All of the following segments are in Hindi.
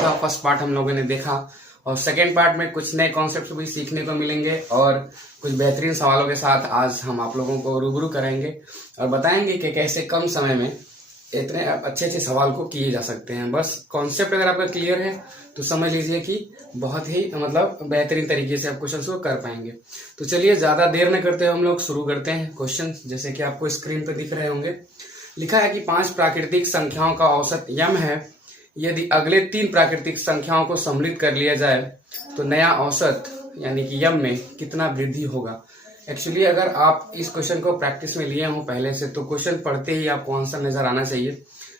था, फर्स्ट पार्ट हम लोगों ने देखा और सेकेंड पार्ट में कुछ नए कॉन्सेप्ट भी सीखने को मिलेंगे और कुछ बेहतरीन सवालों के साथ आज हम आप लोगों को रूबरू करेंगे और बताएंगे कि कैसे कम समय में इतने अच्छे अच्छे सवाल को किए जा सकते हैं। बस कॉन्सेप्ट अगर आपका क्लियर है तो समझ लीजिए कि बहुत ही बेहतरीन तरीके से आप क्वेश्चन को कर पाएंगे। तो चलिए ज्यादा देर न करते हुए हम लोग शुरू करते हैं क्वेश्चन। जैसे कि आपको स्क्रीन पर दिख रहे होंगे, लिखा है कि 5 प्राकृतिक संख्याओं का औसत यम है। यदि अगले 3 प्राकृतिक संख्याओं को सम्मिलित कर लिया जाए तो नया औसत यानी कि यम में कितना वृद्धि होगा। एक्चुअली अगर आप इस क्वेश्चन को प्रैक्टिस में लिए हो पहले से तो क्वेश्चन पढ़ते ही आपको आंसर नजर आना चाहिए,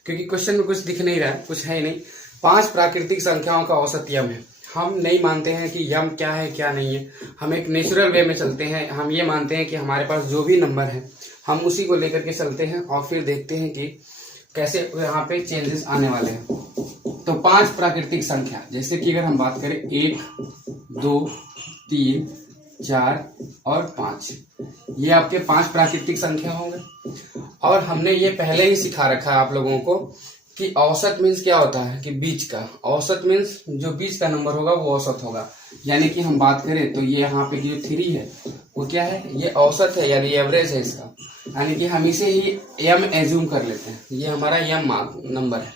क्योंकि क्वेश्चन में कुछ दिख नहीं रहा है, कुछ है ही नहीं। 5 प्राकृतिक संख्याओं का औसत यम है। हम नहीं मानते हैं कि यम क्या है क्या नहीं है, हम एक नेचुरल वे में चलते हैं। हम ये मानते हैं कि हमारे पास जो भी नंबर है हम उसी को लेकर के चलते हैं और फिर देखते हैं कि कैसे यहाँ पे चेंजेस आने वाले हैं। तो 5 प्राकृतिक संख्या, जैसे कि अगर हम बात करें 1, 2, 3, 4 और 5, ये आपके 5 प्राकृतिक संख्या होंगे। और हमने ये पहले ही सिखा रखा है आप लोगों को कि औसत मीन्स क्या होता है कि बीच का। औसत मीन्स जो बीच का नंबर होगा वो औसत होगा। यानी कि हम बात करें तो ये यहाँ पे जो 3 है वो क्या है, ये औसत है यानी एवरेज है इसका। यानी कि हम इसे ही यम एज्यूम कर लेते हैं, ये हमारा यम नंबर है।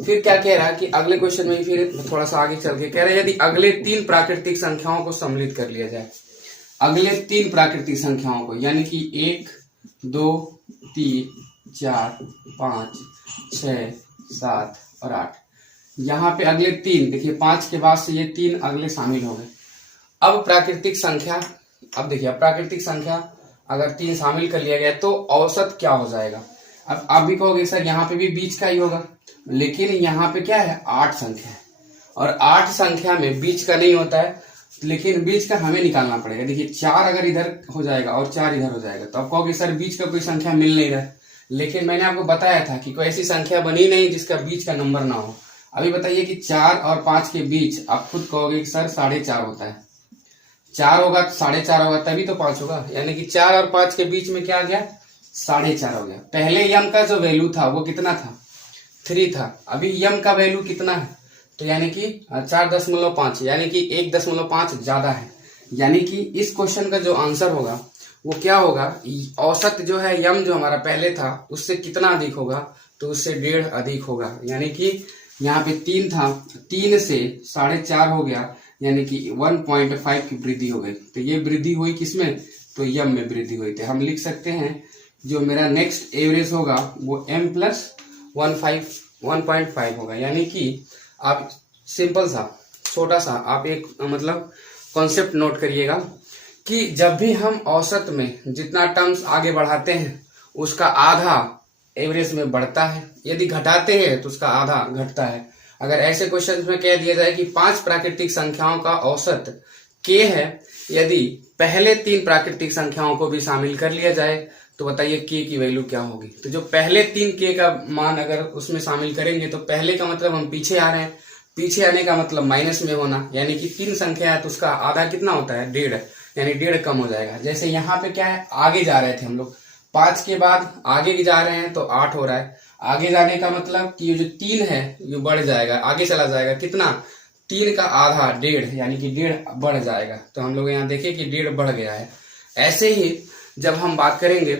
फिर क्या कह रहा है कि अगले क्वेश्चन में फिर थोड़ा सा आगे चल के कह रहा है यदि अगले 3 प्राकृतिक संख्याओं को सम्मिलित कर लिया जाए। अगले 3 प्राकृतिक संख्याओं को यानी कि 1, 2, 3, 4, 5, 6, 7 और 8, यहाँ पे अगले 3 देखिए 5 के बाद से ये 3 अगले शामिल हो गए। अब प्राकृतिक संख्या, अब देखिए प्राकृतिक संख्या अगर 3 शामिल कर लिया गया तो औसत क्या हो जाएगा। अब आप भी कहोगे सर यहाँ पे भी बीच का ही होगा, लेकिन यहाँ पे क्या है 8 संख्या है और 8 संख्या में बीच का नहीं होता है, लेकिन बीच का हमें निकालना पड़ेगा। देखिए 4 अगर इधर हो जाएगा और 4 इधर हो जाएगा तो आप कहोगे सर बीच का कोई संख्या मिल नहीं रहा है, लेकिन मैंने आपको बताया था कि कोई ऐसी संख्या बनी नहीं जिसका बीच का नंबर ना हो। अभी बताइए कि 4 और 5 के बीच आप खुद कहोगे कि सर 4.5 होता है। 4 होगा 4.5 होगा तभी तो 5 होगा, यानी कि 4 और 5 के बीच में क्या आ गया 4.5 हो गया। पहले यम का जो वैल्यू था वो कितना था 3 था, अभी यम का वैल्यू कितना है तो यानी कि 4.5 यानी कि 1.5 ज्यादा है। यानी कि इस क्वेश्चन का जो आंसर होगा वो क्या होगा, औसत जो है यम जो हमारा पहले था उससे कितना अधिक होगा तो उससे 1.5 अधिक होगा। यानी कि यहाँ पे 3 था, 3 से 4.5 हो गया, यानी कि 1.5 की वृद्धि हो गई। तो ये वृद्धि हुई किसमें, तो यम में वृद्धि हुई। तो हम लिख सकते हैं जो मेरा नेक्स्ट एवरेज होगा वो m प्लस 1.5 होगा। यानी कि आप सिंपल सा छोटा सा आप एक कॉन्सेप्ट नोट करिएगा कि जब भी हम औसत में जितना टर्म्स आगे बढ़ाते हैं उसका आधा एवरेज में बढ़ता है, यदि घटाते हैं तो उसका आधा घटता है। अगर ऐसे क्वेश्चन में कह दिया जाए कि 5 प्राकृतिक संख्याओं का औसत k है, यदि पहले 3 प्राकृतिक संख्याओं को भी शामिल कर लिया जाए तो बताइए k की वैल्यू क्या होगी। तो जो पहले 3 k का मान अगर उसमें शामिल करेंगे तो पहले का मतलब हम पीछे आ रहे हैं, पीछे आने का मतलब माइनस में होना, यानी कि 3 संख्या है तो उसका आधा कितना होता है 1.5, यानी 1.5 कम हो जाएगा। जैसे यहाँ पे क्या है आगे जा रहे थे हम लोग, 5 के बाद आगे जा रहे हैं तो 8 हो रहा है। आगे जाने का मतलब कि ये जो 3 है ये बढ़ जाएगा, आगे चला जाएगा कितना 3 का आधा 1.5, यानी कि 1.5 बढ़ जाएगा। तो हम लोग यहाँ देखें कि 1.5 बढ़ गया है। ऐसे ही जब हम बात करेंगे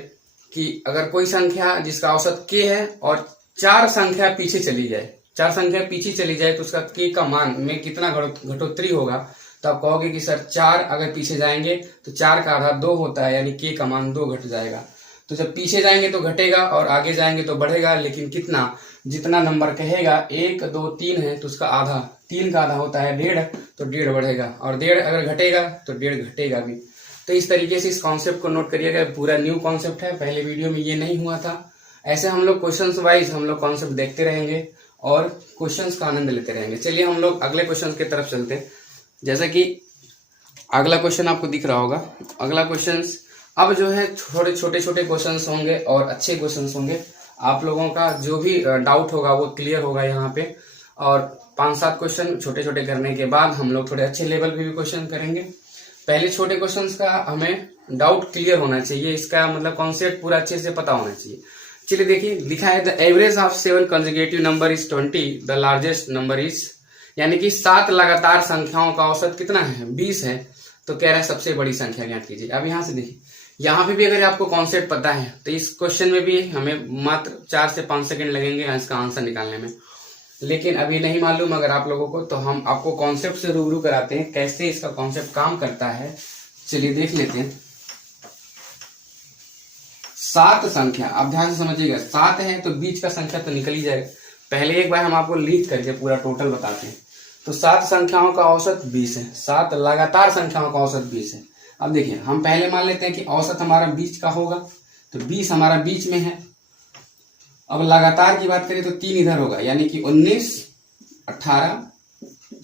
कि अगर कोई संख्या जिसका औसत k है और 4 संख्या पीछे चली जाए, 4 संख्या पीछे चली जाए तो उसका k का मान में कितना घटोतरी होगा, तो आप कहोगे कि सर 4 अगर पीछे जाएंगे तो 4 का आधा 2 होता है, यानी k का मान 2 घट जाएगा। तो जब पीछे जाएंगे तो घटेगा और आगे जाएंगे तो बढ़ेगा, लेकिन कितना, जितना नंबर कहेगा 1, 2, 3 है तो उसका आधा, 3 का आधा होता है 1.5, तो 1.5 बढ़ेगा और 1.5 अगर घटेगा तो 1.5 घटेगा भी। तो इस तरीके से इस कॉन्सेप्ट को नोट करिएगा, पूरा न्यू कॉन्सेप्ट है, पहले वीडियो में ये नहीं हुआ था। ऐसे हम लोग क्वेश्चंस वाइज हम लोग कॉन्सेप्ट देखते रहेंगे और क्वेश्चंस का आनंद लेते रहेंगे। चलिए हम लोग अगले क्वेश्चन की तरफ चलते हैं। जैसा कि अगला क्वेश्चन आपको दिख रहा होगा, अगला क्वेश्चन अब जो है थोड़े छोटे छोटे क्वेश्चन होंगे और अच्छे क्वेश्चन होंगे। आप लोगों का जो भी डाउट होगा वो क्लियर होगा यहाँ पे, और 5-7 क्वेश्चन छोटे छोटे करने के बाद हम लोग थोड़े अच्छे लेवल पे भी क्वेश्चन करेंगे। पहले छोटे क्वेश्चंस का हमें डाउट क्लियर होना चाहिए, इसका कॉन्सेप्ट पूरा अच्छे से पता होना चाहिए। चलिए देखिए, लिखा है the average of 7 consecutive number is 20, the largest number is यानी कि 7 लगातार संख्याओं का औसत कितना है, 20 है। तो कह रहा है सबसे बड़ी संख्या ज्ञात कीजिए। अब यहां से देखिए, यहाँ पे भी अगर आपको कॉन्सेप्ट पता है तो इस क्वेश्चन में भी हमें मात्र 4 से 5 सेकंड लगेंगे इसका आंसर निकालने में। लेकिन अभी नहीं मालूम अगर आप लोगों को, तो हम आपको कॉन्सेप्ट से रूबरू कराते हैं कैसे इसका कॉन्सेप्ट काम करता है। चलिए देख लेते हैं। 7 संख्या, अब ध्यान से समझिएगा, 7 है तो बीच का संख्या तो निकल ही जाएगा। पहले एक बार हम आपको लिख करके पूरा टोटल बताते हैं। तो 7 संख्याओं का औसत 20 है, 7 लगातार संख्याओं का औसत 20 है। अब देखिए, हम पहले मान लेते हैं कि औसत हमारा बीच का होगा, तो 20 हमारा बीच में है। अब लगातार की बात करें तो 3 इधर होगा, यानी कि 19, 18,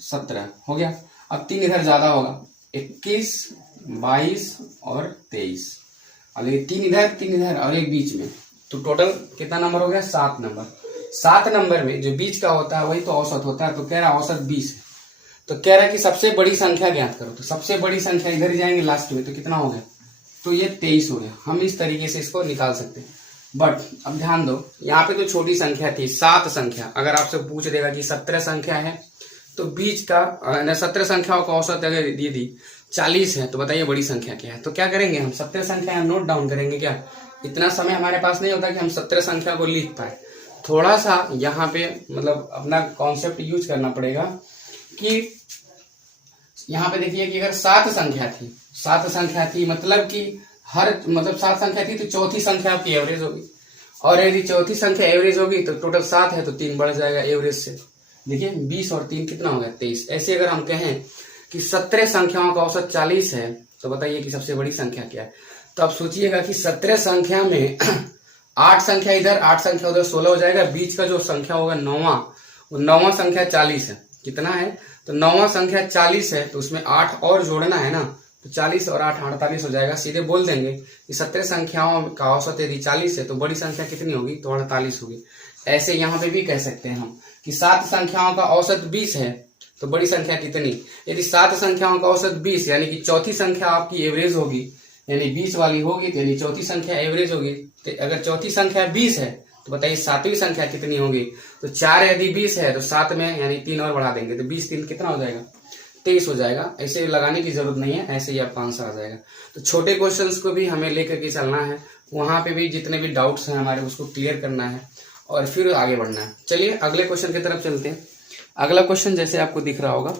17 हो गया। अब 3 इधर ज्यादा होगा, 21, 22 और 23। अब ये 3 इधर और एक बीच में, तो टोटल कितना नंबर हो गया, 7 नंबर। 7 नंबर में जो बीच का होता है वही तो औसत होता है। तो कह रहा है औसत 20 है। तो कह रहा है कि सबसे बड़ी संख्या ज्ञात करो। तो सबसे बड़ी संख्या इधर ही जाएंगे लास्ट में, तो कितना हो गया, तो ये 23 हो गया। हम इस तरीके से इसको निकाल सकते हैं। बट अब ध्यान दो, यहाँ पे तो छोटी संख्या थी 7 संख्या। अगर आपसे पूछ देगा कि 17 संख्या है, तो बीच का 17 संख्याओं का औसत अगर यदि 40 है, तो बताइए बड़ी संख्या क्या है। तो क्या करेंगे, हम 17 संख्या नोट डाउन करेंगे। क्या इतना समय हमारे पास नहीं होता कि हम 17 संख्या को लिख पाए। थोड़ा सा यहाँ पे मतलब अपना कॉन्सेप्ट यूज करना पड़ेगा कि यहाँ पे देखिए कि अगर 7 संख्या थी मतलब कि मतलब 7 संख्या थी, तो चौथी संख्या आपकी एवरेज होगी। और यदि चौथी संख्या एवरेज होगी तो टोटल 7 है, तो 3 बढ़ जाएगा एवरेज से। देखिए 20 और 3 कितना हो गया, 23। ऐसे अगर हम कहें कि 17 संख्याओं का औसत 40 है, तो बताइए कि सबसे बड़ी संख्या क्या है। तो आप सोचिएगा कि 17 संख्या में 8 संख्या इधर 8 संख्या उधर, 16 हो जाएगा। बीच का जो संख्या होगा 9वां, वो 9वां संख्या 40 है। कितना है, तो 9वां संख्या 40 है, तो उसमें 8 और जोड़ना है ना, तो 40 और 8 48 हो जाएगा। सीधे बोल देंगे कि 17 संख्याओं का औसत यदि 40 है तो बड़ी संख्या कितनी होगी, तो 48 होगी। ऐसे यहाँ पे भी कह सकते हैं हम कि 7 संख्याओं का औसत 20 है, तो बड़ी संख्या कितनी। यदि 7 संख्याओं का औसत 20, यानी कि चौथी संख्या आपकी एवरेज होगी, यानी 20 वाली होगी, तो यानी चौथी संख्या एवरेज होगी। तो अगर चौथी संख्या 20 है, तो बताइए 7वीं संख्या कितनी होगी। तो 4 यदि 20 है, तो 7 में यानी 3 और बढ़ा देंगे, तो 20 3 कितना हो जाएगा, 23 हो जाएगा। ऐसे लगाने की जरूरत नहीं है, ऐसे ही आपका आंसर आ जाएगा। तो छोटे क्वेश्चंस को भी हमें लेकर के चलना है, वहां पे भी जितने भी डाउट्स हैं हमारे उसको क्लियर करना है और फिर आगे बढ़ना है। चलिए अगले क्वेश्चन की तरफ चलते हैं। अगला क्वेश्चन जैसे आपको दिख रहा होगा,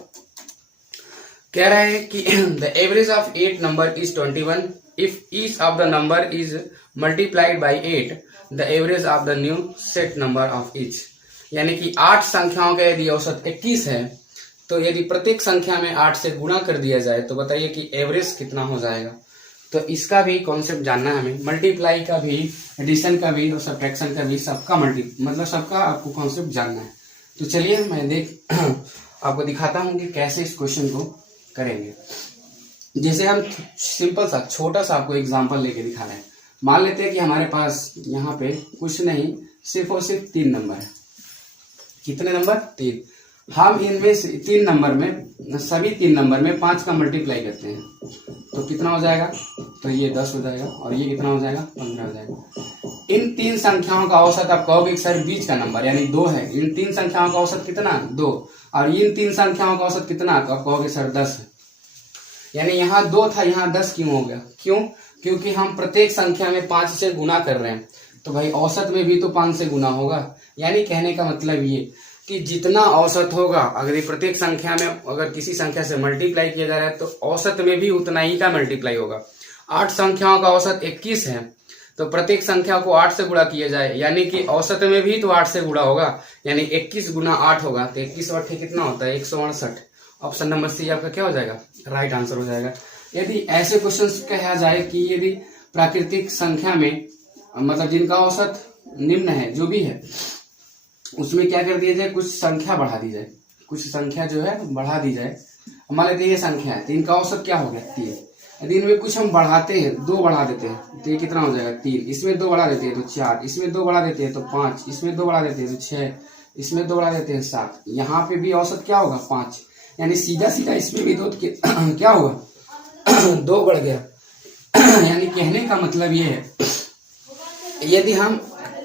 कह रहा है कि the average of 8 number is 21 if each of the number is multiplied by 8 the average of the new set number of each. यानी कि 8 संख्याओं का यदि औसत 21 है, तो यदि प्रत्येक संख्या में 8 से गुणा कर दिया जाए, तो बताइए कि एवरेज कितना हो जाएगा। तो इसका भी कॉन्सेप्ट जानना है हमें, मल्टीप्लाई का भी, एडिशन का भी और सब्ट्रैक्शन का भी, सबका मतलब सबका आपको कॉन्सेप्ट जानना है। तो चलिए मैं आपको दिखाता हूं कि कैसे इस क्वेश्चन को करेंगे। जैसे हम सिंपल सा छोटा सा आपको एग्जांपल लेके दिखा रहे हैं। मान लेते हैं कि हमारे पास यहाँ पे कुछ नहीं, सिर्फ और सिर्फ 3 नंबर है। कितने नंबर, 3। हम इनमें से 3 नंबर में, सभी 3 नंबर में 5 का मल्टीप्लाई करते हैं, तो कितना हो जाएगा, तो ये 10 हो जाएगा और ये कितना हो जाएगा, 15 हो जाएगा। इन 3 संख्याओं का औसत आप कहोगे सर बीच का नंबर यानी 2 है, इन 3 संख्याओं का औसत कितना, 2, और इन 3 संख्याओं का औसत कितना, तो आप कहोगे सर 10 है। यानी यहाँ 2 था, यहाँ 10 क्यों हो गया, क्यों, क्योंकि हम प्रत्येक संख्या में 5 से गुना कर रहे हैं, तो भाई औसत में भी तो 5 से गुना होगा। यानी कहने का मतलब ये कि जितना औसत होगा, अगर प्रत्येक संख्या में अगर किसी संख्या से मल्टीप्लाई किया जा रहा है, तो औसत में भी उतना ही का मल्टीप्लाई होगा। 8 संख्याओं का औसत 21 है, तो प्रत्येक संख्या को 8 से गुणा किया जाए, यानी कि औसत में भी तो 8 से गुणा होगा, यानी 21 गुना 8 होगा, तो 21 और 8 कितना होता है, 168। ऑप्शन नंबर सी आपका क्या हो जाएगा, राइट आंसर हो जाएगा। यदि ऐसे क्वेश्चन कहा जाए कि यदि प्राकृतिक संख्या में मतलब जिनका औसत निम्न है, जो भी है, उसमें क्या कर दिया जाए, कुछ संख्या बढ़ा दी जाए, कुछ संख्या जो है बढ़ा दी जाए। मान लेते हैं ये संख्या है, तो इनका औसत क्या हो गया, 3। यदि इनमें कुछ हम बढ़ाते हैं, 2 बढ़ा देते हैं, तो ये कितना हो जाएगा, 3। इसमें 2 बढ़ा देते हैं तो 4, इसमें 2 बढ़ा देते हैं तो 5, इसमें 2 बढ़ा देते हैं तो 6, इसमें 2 बढ़ा देते हैं 7। यहाँ पे भी औसत क्या होगा, 5। यानी सीधा सीधा इसमें भी 2 क्या होगा 2 बढ़ गया। यानी कहने का मतलब ये है, यदि हम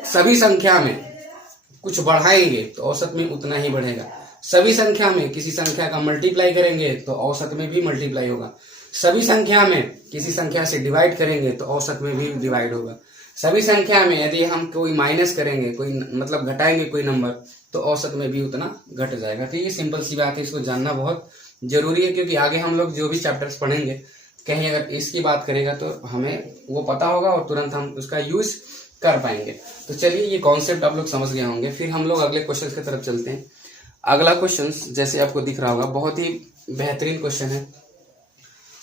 सभी संख्या में कुछ बढ़ाएंगे तो औसत में उतना ही बढ़ेगा। सभी संख्या में किसी संख्या का मल्टीप्लाई करेंगे तो औसत में भी मल्टीप्लाई होगा। सभी संख्या में किसी संख्या से डिवाइड करेंगे तो औसत में भी डिवाइड होगा। सभी संख्या में यदि हम कोई माइनस करेंगे, कोई मतलब घटाएंगे कोई नंबर, तो औसत में भी उतना घट जाएगा। तो ये सिंपल सी बात है, इसको जानना बहुत जरूरी है, क्योंकि आगे हम लोग जो भी चैप्टर्स पढ़ेंगे कहीं अगर इसकी बात करेगा तो हमें वो पता होगा और तुरंत हम उसका यूज कर पाएंगे। तो चलिए, ये कॉन्सेप्ट आप लोग समझ गए होंगे। फिर हम लोग अगले क्वेश्चन की तरफ चलते हैं। अगला क्वेश्चन जैसे आपको दिख रहा होगा, बहुत ही बेहतरीन क्वेश्चन है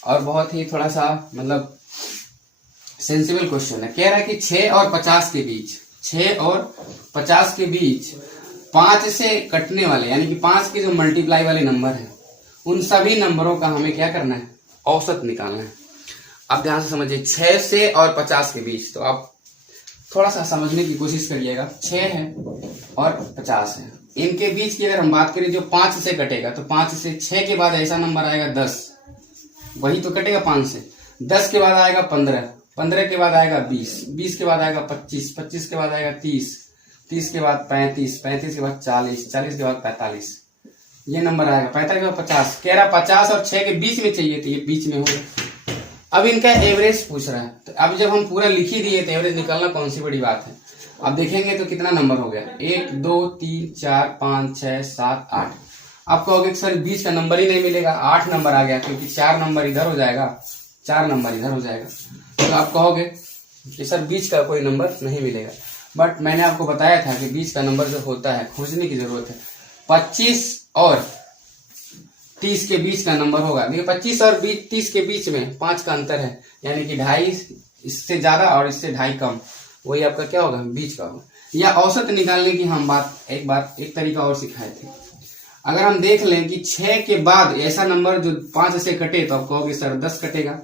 और बहुत ही थोड़ा सा मतलब सेंसिबल क्वेश्चन है। कह रहा है कि 6 और 50 के बीच, 6 और 50 के बीच 5 से कटने वाले यानी कि 5 के जो मल्टीप्लाई वाले नंबर है, उन सभी नंबरों का हमें क्या करना है, औसत निकालना है। आप ध्यान से समझिए, 6 से और 50 के बीच, तो आप थोड़ा सा समझने की कोशिश करिएगा। 6 है और 50 है, इनके बीच की अगर हम बात करें जो 5 से कटेगा, तो 5 से 6 के बाद ऐसा नंबर आएगा 10, वही तो कटेगा 5 से। 10 के बाद आएगा 15, 15 के बाद आएगा 20, 20 के बाद आएगा 25, 25 के बाद आएगा 30, 30 के बाद 35, 35 के बाद 40, 40 के बाद 45, ये नंबर आएगा 45 के बाद 50। कह रहा 50 और 6 के बीच में चाहिए, तो ये बीच में होगा। अब इनका एवरेज पूछ रहा है, तो अब जब हम पूरा लिख ही दिए तो एवरेज निकालना कौन सी बड़ी बात है। अब देखेंगे तो कितना नंबर हो गया, 1 2 3 4 5 6 7 8। आप कहोगे सर बीच का नंबर ही नहीं मिलेगा, 8 नंबर आ गया, क्योंकि 4 नंबर इधर हो जाएगा, 4 नंबर इधर हो जाएगा। तो आप कहोगे कि सर बीच का कोई नंबर नहीं मिलेगा, बट मैंने आपको बताया था कि बीच का नंबर जो होता है खोजने की जरूरत है। 25 और 30 के बीच का नंबर होगा। देखिए 25 और 30 के बीच में 5 का अंतर है, यानी कि 2.5 इससे ज्यादा और इससे 2.5 कम, वही आपका क्या होगा, बीच का होगा। या औसत निकालने की हम एक तरीका और सिखाए थे। अगर हम देख लें कि 6 के बाद ऐसा नंबर जो 5 से कटे, तो आप कहोगे सर 10 कटेगा।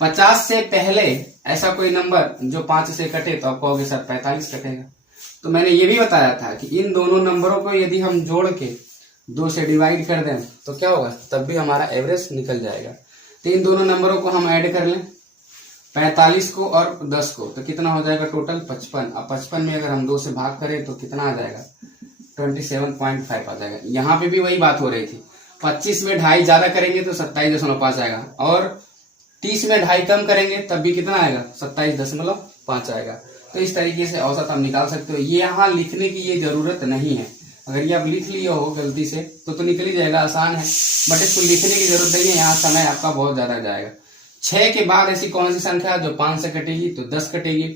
50 से पहले ऐसा कोई नंबर जो 5 से कटे, तो आप कहोगे सर 45 कटेगा। तो मैंने ये भी बताया था कि इन दोनों नंबरों को यदि हम जोड़ के 2 से डिवाइड कर दें तो क्या होगा, तब भी हमारा एवरेज निकल जाएगा। तो इन दोनों नंबरों को हम ऐड कर लें, 45 को और 10 को, तो कितना हो जाएगा टोटल 55। अब 55 में अगर हम 2 से भाग करें तो कितना आ जाएगा, 27.5 आ जाएगा। यहाँ पे भी वही बात हो रही थी, 25 में 2.5 ज्यादा करेंगे तो 27.5 आएगा, और 30 में 2.5 कम करेंगे तब भी कितना आएगा, 27.5 आएगा। तो इस तरीके से औसत आप निकाल सकते हो। ये यहाँ लिखने की ये जरूरत नहीं है, अगर ये आप लिख लिए हो गलती से तो निकल ही जाएगा, आसान है, बट इसको लिखने की जरूरत नहीं है, यहाँ समय आपका बहुत ज्यादा जाएगा। 6 के बाद ऐसी कौन सी संख्या जो 5 से कटेगी, तो 10 कटेगी।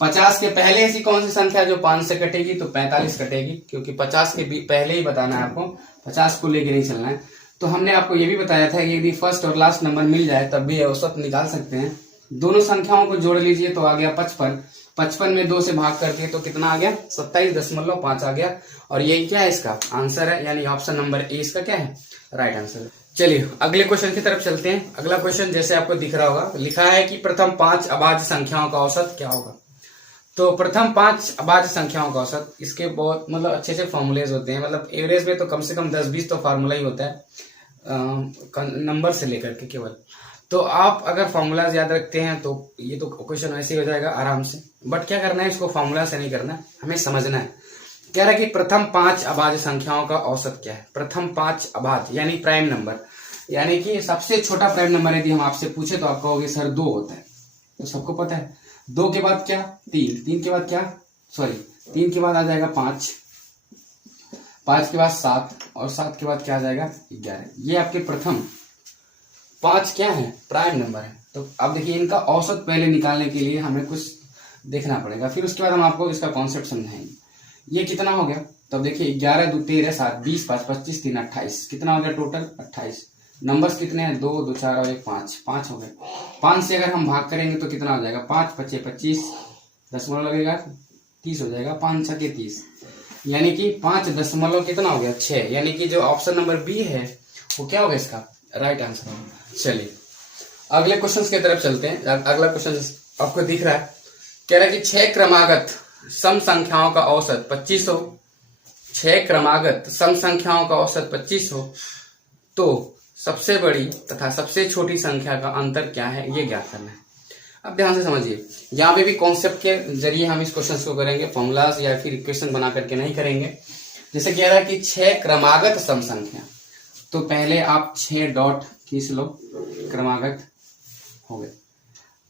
50 के पहले ऐसी कौन सी संख्या जो 5 से कटेगी, तो 45 कटेगी, क्योंकि 50 के पहले ही बताना है आपको, 50 को लेके नहीं चलना है। तो हमने आपको ये भी बताया था कि यदि फर्स्ट और लास्ट नंबर मिल जाए तब भी औसत निकाल सकते हैं। दोनों संख्याओं को जोड़ लीजिए तो आ गया 55, 55 में 2 से भाग करके तो कितना आ गया, 27.5 आ गया। और यही क्या है, इसका आंसर है, यानी ऑप्शन नंबर ए इसका क्या है, राइट आंसर। चलिए अगले क्वेश्चन की तरफ चलते हैं। अगला क्वेश्चन जैसे आपको दिख रहा होगा, लिखा है कि प्रथम 5 अभाज्य संख्याओं का औसत क्या होगा। तो प्रथम 5 अभाज्य संख्याओं का औसत, इसके बहुत मतलब अच्छे से फॉर्मूलेज होते हैं, मतलब एवरेज में तो कम से कम 10-20 तो फार्मूला ही होता है नंबर से लेकर के केवल। तो आप अगर फॉर्मूलाज याद रखते हैं तो ये तो क्वेश्चन ऐसे ही हो जाएगा आराम से, बट क्या करना है, इसको फॉर्मूला से नहीं करना, हमें समझना है। कह रहा है कि प्रथम 5 अभाज्य संख्याओं का औसत क्या है। प्रथम 5 अभाज्य यानी प्राइम नंबर, यानी कि सबसे छोटा प्राइम नंबर यदि हम आपसे पूछे तो आप कहोगे सर 2 होता है, तो सबको पता है। 2 के बाद क्या, 3, 3 के बाद क्या, 3 के बाद आ जाएगा 5, 5 के बाद 7, और 7 के बाद क्या आ जाएगा 11। ये आपके प्रथम 5 क्या है, प्राइम नंबर है। तो अब देखिए इनका औसत पहले निकालने के लिए हमें कुछ देखना पड़ेगा, फिर उसके बाद हम आपको इसका कॉन्सेप्ट समझाएंगे। ये कितना हो गया, तब देखिए 11 2 13 7 20 5 25 3 28, कितना हो गया टोटल 28। नंबर्स कितने हैं, 2 2 4 और 1 5, 5 हो गए। 5 से अगर हम भाग करेंगे तो कितना हो जाएगा, 5 5 25, 10 लगेगा 30 हो जाएगा, 5 6 30, यानी कि 5 दशमलव कितना हो गया 6, यानी कि जो ऑप्शन नंबर बी है वो क्या होगा, इसका राइट आंसर होगा। चलिए अगले क्वेश्चन की तरफ चलते हैं। अगला क्वेश्चन आपको दिख रहा है, कह रहा है कि 6 क्रमागत सम संख्याओं का औसत 25 हो। 6 क्रमागत सम संख्याओं का औसत 25 हो तो सबसे बड़ी तथा सबसे छोटी संख्या का अंतर क्या है, ये ज्ञात करना है। अब ध्यान से समझिए, यहाँ पे भी कॉन्सेप्ट के जरिए हम इस क्वेश्चन को करेंगे, फॉर्मूलाज या फिर इक्वेशन बना करके नहीं करेंगे। जैसे कह रहा है कि 6 क्रमागत सम संख्या, तो पहले आप 6 डॉट खींच लो, क्रमागत हो गए।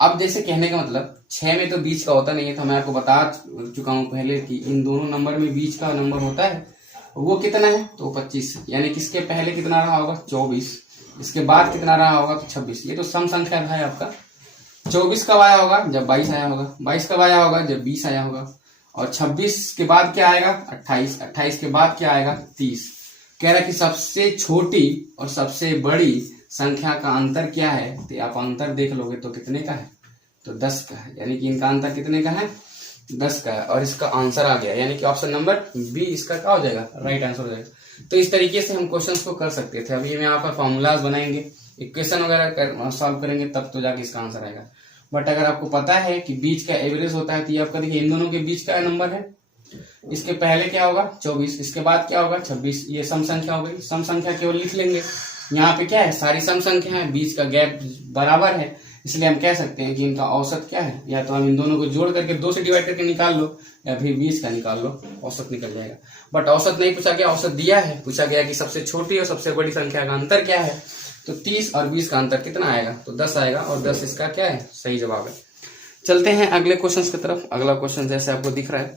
अब जैसे कहने का मतलब 6 में तो बीच का होता नहीं है, तो मैं आपको बता चुका हूं पहले कि इन दोनों नंबर में बीच का नंबर होता है, वो कितना है तो 25, यानी किसके पहले कितना रहा होगा 24, इसके बाद कितना रहा होगा तो 26। ये तो सम संख्या है आपका। 24 कब आया होगा जब 22 आया होगा, 22 कब आया होगा जब 20 आया होगा, और 26 के बाद क्या आएगा 28, 28 के बाद क्या आएगा 30। कह रहा है कि सबसे छोटी और सबसे बड़ी संख्या का अंतर क्या है, तो आप अंतर देख लोगे तो कितने का है तो 10 का है, यानी कि इनका अंतर कितने का है 10 का है, और इसका आंसर आ गया, यानी कि ऑप्शन नंबर बी इसका क्या हो जाएगा राइट आंसर हो जाएगा। तो इस तरीके से हम क्वेश्चंस को कर सकते थे। अभी में आपका फॉर्मूलाज बनाएंगे, इक्वेशन वगैरह सॉल्व करेंगे, तब तो जाके इसका आंसर आएगा। बट अगर आपको पता है कि बीच का एवरेज होता है, तो ये आपका देखिए इन दोनों के बीच का नंबर है, इसके पहले क्या होगा 24, इसके बाद क्या होगा 26, ये सम संख्या हो गई। सम संख्या केवल लिख लेंगे, यहाँ पे क्या है सारी सम संख्या है, बीच का गैप बराबर है, इसलिए हम कह सकते हैं कि इनका औसत क्या है, या तो हम इन दोनों को जोड़ करके 2 से डिवाइड करके निकाल लो, या फिर 20 का निकाल लो, औसत निकल जाएगा। बट औसत नहीं पूछा गया, औसत दिया है, पूछा गया कि सबसे छोटी और सबसे बड़ी संख्या का अंतर क्या है, तो 30 और 20 का अंतर कितना आएगा तो 10 आएगा, और 10 इसका क्या है सही जवाब है। चलते हैं अगले क्वेश्चन की तरफ। अगला क्वेश्चन जैसे आपको दिख रहा है,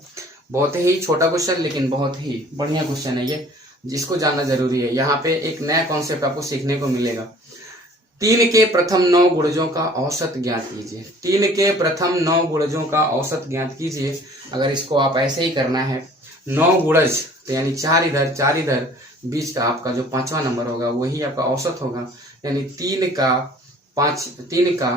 बहुत ही छोटा क्वेश्चन लेकिन बहुत ही बढ़िया क्वेश्चन है ये, जिसको जानना जरूरी है। यहाँ पे एक नया कॉन्सेप्ट आपको सीखने को मिलेगा। 3 के प्रथम 9 गुणजों का औसत ज्ञात कीजिए। 3 के प्रथम 9 गुणजों का औसत ज्ञात कीजिए। अगर इसको आप ऐसे ही करना है 9 गुणज, तो यानी 4 इधर 4 इधर, बीच का आपका जो 5वां नंबर होगा वही आपका औसत होगा, यानी 3 का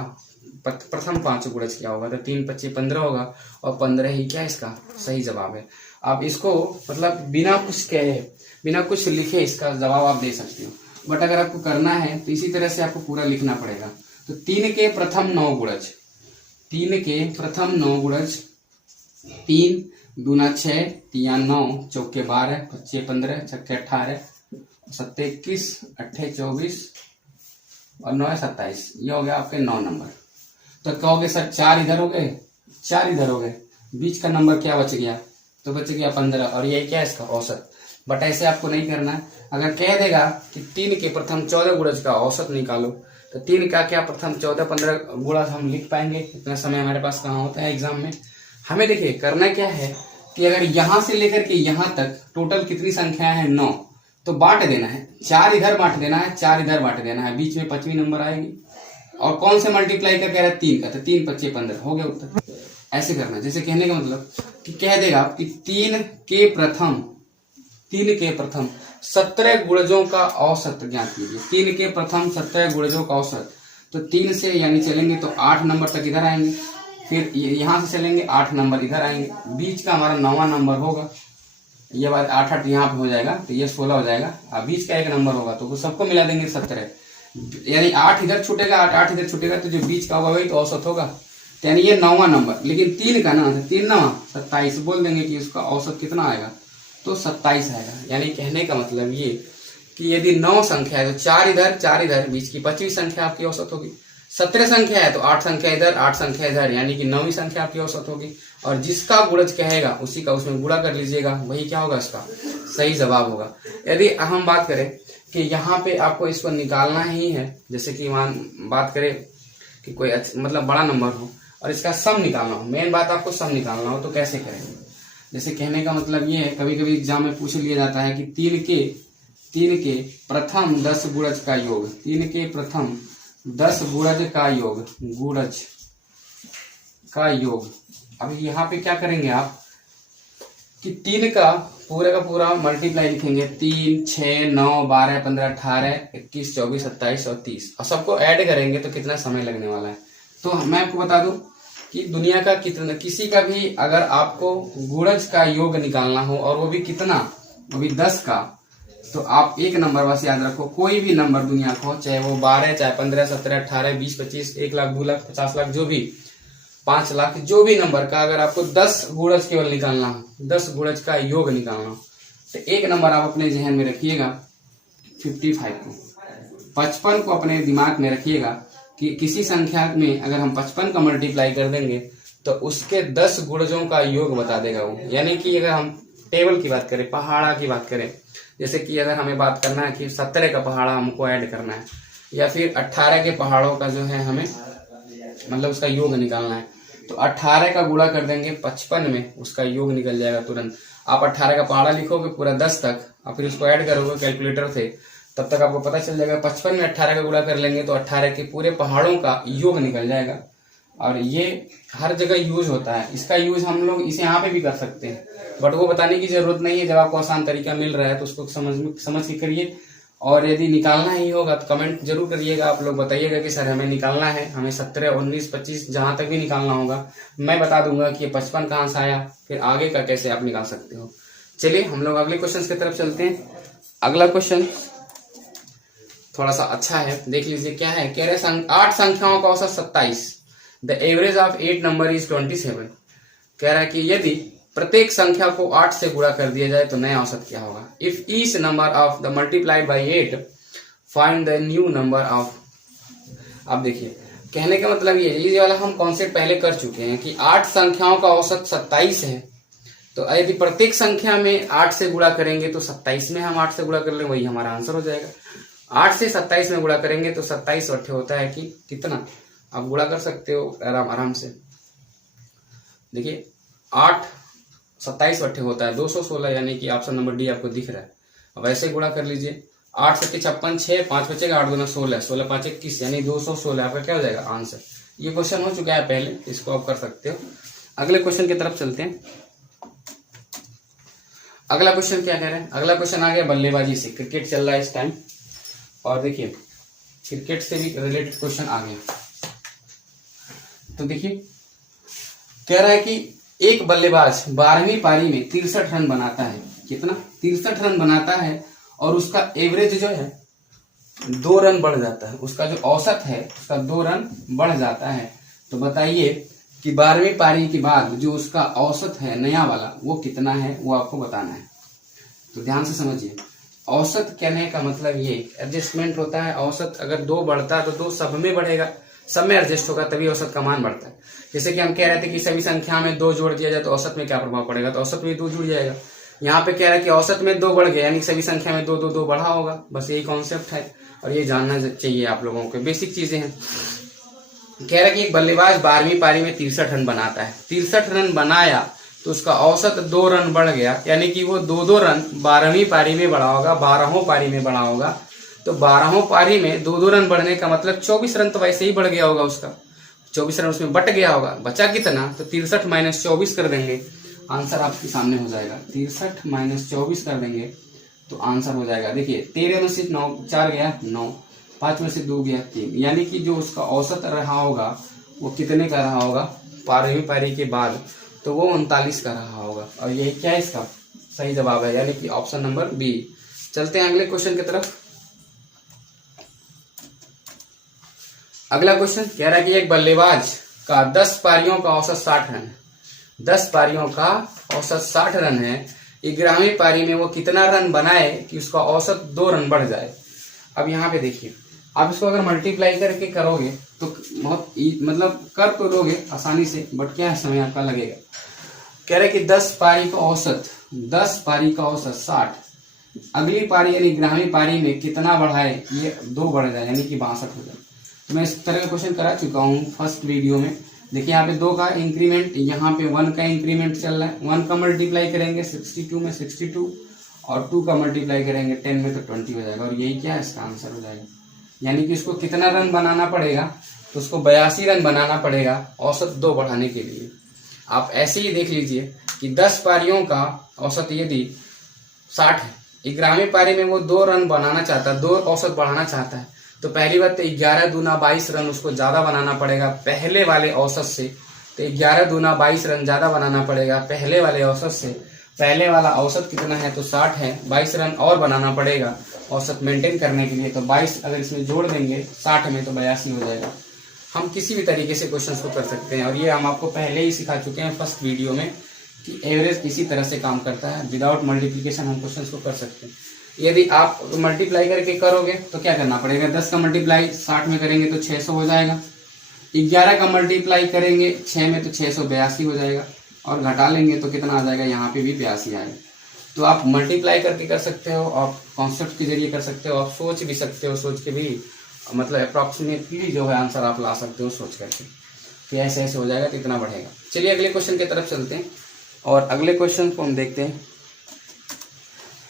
प्रथम 5 गुणज क्या होगा, तो 3 25 15 होगा, और 15 ही क्या इसका सही जवाब है। आप इसको मतलब बिना कुछ कहे बिना कुछ लिखे इसका जवाब आप दे सकते हो, बट अगर आपको करना है तो इसी तरह से आपको पूरा लिखना पड़ेगा। तो 3 के प्रथम 9 गुणज, 3 के प्रथम 9 गुणज, 3 दूना 6, 3 9, चौके 12, 25 15, छक्के 18, 7 21, 8 24 और 9 27, ये हो गया आपके 9 नंबर। तो कहोगे सर 4 इधर हो गए 4 इधर हो गए, बीच का नंबर क्या बच गया तो बच गया 15, और ये क्या है इसका औसत। बट ऐसे आपको नहीं करना है। अगर कह देगा कि 3 के प्रथम 14 गुणज का औसत निकालो, तो 3 का क्या प्रथम 14-15 गुणज हम लिख पाएंगे, इतना समय हमारे पास कहाँ होता है एग्जाम में। हमें देखिए करना क्या है कि अगर यहां से लेकर के यहां तक टोटल कितनी संख्या है 9, तो बांट देना है, 4 इधर बांट देना है, 4 इधर बांट देना है, बीच में 5वीं नंबर आएगी, और कौन से मल्टीप्लाई का कह रहा है 3 का, तो 3 25 15 हो गया उत्तर। ऐसे करना, जैसे कहने का मतलब कि कह देगा कि 3 के प्रथम 17 गुणजों का औसत ज्ञात कीजिए। 3 के प्रथम 17 गुणजों का औसत, तो 3 से यानी चलेंगे तो 8 नंबर तक इधर आएंगे, फिर यहां से चलेंगे 8 नंबर इधर आएंगे, बीच का हमारा 9वां नंबर होगा, ये बात 8 यहाँ पे हो जाएगा, तो ये 16 हो जाएगा, अब बीच का एक नंबर होगा तो सबको मिला देंगे 17, यानी 8 इधर छूटेगा 8 इधर छूटेगा, तो जो बीच का होगा वही तो औसत होगा, यानी ये 9वां नंबर। लेकिन 3 का ना 3 9 27, बोल देंगे कि उसका औसत कितना आएगा तो 27 आएगा। यानी कहने का मतलब ये कि यदि 9 संख्या है तो 4 इधर, बीच की 25वीं संख्या आपकी औसत होगी। 17 संख्या है तो 8 संख्या इधर 8 संख्या इधर, यानी कि 9वीं संख्या आपकी औसत होगी, और जिसका गुणज कहेगा उसी का उसमें गुणा कर लीजिएगा, वही क्या होगा इसका सही जवाब होगा। यदि हम बात करें कि यहाँ पे आपको इसको निकालना ही है, जैसे कि बात करें कि कोई मतलब बड़ा नंबर हो और इसका सम निकालना हो, मेन बात आपको सम निकालना हो, तो कैसे करेंगे। जैसे कहने का मतलब ये है, कभी कभी एग्जाम में पूछ लिया जाता है कि 3 के प्रथम 10 गुणज का योग, 3 के प्रथम 10 गुणज का योग। अभी यहाँ पे क्या करेंगे आप कि 3 का पूरा मल्टीप्लाई लिखेंगे, 3 6 9 12 15 18 21 24 27 और 30, और सबको ऐड करेंगे तो कितना समय लगने वाला है। तो मैं आपको बता दूं कि दुनिया का किसी का भी अगर आपको गुणज का योग निकालना हो, और वो भी कितना, वो भी 10 का, तो आप एक नंबर बस याद रखो, कोई भी नंबर दुनिया को, चाहे वो 12 चाहे 15 17 18 20 25 1 लाख 2 लाख 50 लाख, जो भी 5 लाख, जो भी नंबर का अगर आपको 10 गुणज केवल निकालना हो, 10 गुणज का योग निकालना हो, तो एक नंबर आप अपने जहन में रखिएगा 55 को, 55 को अपने दिमाग में रखिएगा कि किसी संख्या में अगर हम 55 का मल्टीप्लाई कर देंगे तो उसके 10 गुणजों का योग बता देगा वो। यानी कि अगर हम टेबल की बात करें, पहाड़ा की बात करें, जैसे कि अगर हमें बात करना है कि 17 का पहाड़ा हमको ऐड करना है, या फिर 18 के पहाड़ों का जो है हमें मतलब उसका योग निकालना है, तो 18 का गुणा कर देंगे 55 में, उसका योग निकल जाएगा तुरंत। आप 18 का पहाड़ा लिखोगे पूरा 10 तक और फिर उसको ऐड करोगे कैलकुलेटर से, तब तक आपको पता चल जाएगा 55 में 18 का गुणा कर लेंगे तो 18 के पूरे पहाड़ों का योग निकल जाएगा। और ये हर जगह यूज होता है, इसका यूज हम लोग इसे यहाँ पे भी कर सकते हैं, बट वो बताने की जरूरत नहीं है। जब आपको आसान तरीका मिल रहा है तो उसको समझ के करिए। और यदि निकालना ही होगा तो कमेंट जरूर करिएगा, आप लोग बताइएगा कि सर हमें निकालना है, हमें 17, 19, 25 जहां तक भी निकालना होगा, मैं बता दूंगा कि ये 55 कहाँ से आया, फिर आगे का कैसे आप निकाल सकते हो। चलिए हम लोग अगले क्वेश्चन की तरफ चलते हैं। अगला क्वेश्चन थोड़ा सा अच्छा है, देख लीजिए क्या है। कह रहे 8 संख्याओं का औसत 27, the average of 8 number is 27। कह रहा है कि यदि प्रत्येक संख्या को 8 से गुणा कर दिया जाए तो नया औसत क्या होगा। If each number of the multiplied by 8 find the new number of. अब देखिए कहने का मतलब ये वाला हम कॉन्सेप्ट पहले कर चुके हैं कि 8 संख्याओं का औसत 27 है, तो यदि प्रत्येक संख्या में 8 से गुणा करेंगे तो 27 में हम 8 से गुणा कर लें, वही हमारा आंसर हो जाएगा। 8 से 27 में गुणा करेंगे तो 27 अट्ठे होता है कि कितना, आप गुणा कर सकते हो आराम से। देखिए 8 27 अट्ठे होता है 216, यानी कि ऑप्शन नंबर डी आपको दिख रहा है। अब ऐसे गुणा कर लीजिए, 8 7 56 6, 5 बचेगा, 8 दूना 16, 16 5 21, यानी 216 आपका क्या हो जाएगा आंसर। ये क्वेश्चन हो चुका है पहले, इसको आप कर सकते हो। अगले क्वेश्चन की तरफ चलते हैं। अगला क्वेश्चन क्या कह रहे हैं, अगला क्वेश्चन आ गया बल्लेबाजी से, क्रिकेट चल रहा है इस टाइम, और देखिए क्रिकेट से भी रिलेटेड क्वेश्चन आ गया। तो देखिए कह रहा है कि एक बल्लेबाज 12वीं पारी में 63 रन बनाता है, कितना 63 रन बनाता है, और उसका एवरेज जो है 2 रन बढ़ जाता है, उसका जो औसत है उसका 2 रन बढ़ जाता है। तो बताइए कि 12वीं पारी के बाद जो उसका औसत है नया वाला वो कितना है, वो आपको बताना है। तो ध्यान से समझिए, औसत कहने का मतलब ये एडजस्टमेंट होता है। औसत अगर 2 बढ़ता है तो 2 सब में बढ़ेगा, सब में एडजस्ट होगा, तभी औसत का मान बढ़ता है। जैसे कि हम कह रहे थे कि सभी संख्या में 2 जोड़ दिया जाए तो औसत में क्या प्रभाव पड़ेगा, तो औसत में 2 जुड़ जाएगा। यहाँ पे कह रहा है कि औसत में 2 बढ़ गया, यानी सभी संख्या में 2 2 2 बढ़ा होगा। बस यही कॉन्सेप्ट है और ये जानना चाहिए आप लोगों को, बेसिक चीजें हैं। कह रहा है कि एक बल्लेबाज 12वीं पारी में 63 रन बनाता है, 63 रन बनाया तो उसका औसत 2 रन बढ़ गया, यानी कि वो 2 रन 12वीं पारी में बढ़ा होगा, 12वीं पारी में बढ़ा होगा। तो 12वीं पारी में 2 रन बढ़ने का मतलब 24 रन तो वैसे ही बढ़ गया होगा उसका, 24 रन उसमें बट गया होगा। बचा कितना, तो 63 माइनस 24 कर देंगे, आंसर आपके सामने हो जाएगा। 63 माइनस 24 कर देंगे तो आंसर हो जाएगा। देखिए 13 में से 9 4 गया 9, 5 में से 2 गया 3, यानी कि जो उसका औसत रहा होगा वो कितने का रहा होगा 12वीं पारी के बाद, तो वो 39 का रहा होगा। और यही क्या है इसका सही जवाब है, यानी कि ऑप्शन नंबर बी। चलते हैं अगले क्वेश्चन की तरफ। अगला क्वेश्चन कह रहा है कि एक बल्लेबाज का 10 पारियों का औसत 60 रन है, 10 पारियों का औसत 60 रन है, 11वीं पारी में वो कितना रन बनाए कि उसका औसत 2 रन बढ़ जाए। अब यहाँ पे देखिए, आप इसको अगर मल्टीप्लाई करके करोगे तो बहुत मतलब कर तो लोगे आसानी से, बट क्या है समय आपका लगेगा। कह रहे कि 10 पारी का औसत 60, अगली पारी यानी 11वीं पारी में कितना बढ़ाए, ये 2 बढ़ जाए, यानी कि 62 हो जाए। तो मैं इस तरह का क्वेश्चन करा चुका हूँ फर्स्ट वीडियो में। देखिए यहाँ पे 2 का इंक्रीमेंट, यहाँ पे 1 का इंक्रीमेंट चल रहा है। 1 का मल्टीप्लाई करेंगे 62 में 62, और 2 का मल्टीप्लाई करेंगे 10 में तो 20 हो जाएगा, और यही क्या है इसका आंसर हो जाएगा। यानी कि उसको कितना रन बनाना पड़ेगा, तो उसको 82 रन बनाना पड़ेगा औसत 2 बढ़ाने के लिए। आप ऐसे ही देख लीजिए कि 10 पारियों का औसत यदि 60 है, 11वीं पारी में वो 2 रन बनाना चाहता है, 2 औसत बढ़ाना चाहता है, तो पहली बात तो 11 दूना 22 रन उसको ज्यादा बनाना पड़ेगा पहले वाले औसत से। तो 11 दूना 22 रन ज्यादा बनाना पड़ेगा पहले वाले औसत से। पहले वाला औसत कितना है, तो 60 है, 22 रन और बनाना पड़ेगा औसत मेंटेन करने के लिए। तो 22 अगर इसमें जोड़ देंगे 60 में तो 82 हो जाएगा। हम किसी भी तरीके से क्वेश्चन को कर सकते हैं, और ये हम आपको पहले ही सिखा चुके हैं फर्स्ट वीडियो में कि एवरेज इसी तरह से काम करता है, विदाउट मल्टीप्लीकेशन हम क्वेश्चन को कर सकते हैं। यदि आप मल्टीप्लाई करके करोगे तो क्या करना पड़ेगा, 10 का मल्टीप्लाई 60 में करेंगे तो 600 हो जाएगा, 11 का मल्टीप्लाई करेंगे 6 में तो 682 हो जाएगा, और घटा लेंगे तो कितना आ जाएगा, यहाँ पे भी 82 आएगा। तो आप मल्टीप्लाई करके कर सकते हो, आप कॉन्सेप्ट के जरिए कर सकते हो, आप सोच भी सकते हो, सोच के भी मतलब अप्रॉक्सीमेटली जो है आंसर आप ला सकते हो सोच करके कि ऐसे ऐसे हो जाएगा तो इतना बढ़ेगा। चलिए अगले क्वेश्चन की तरफ चलते हैं और अगले क्वेश्चन को हम देखते हैं।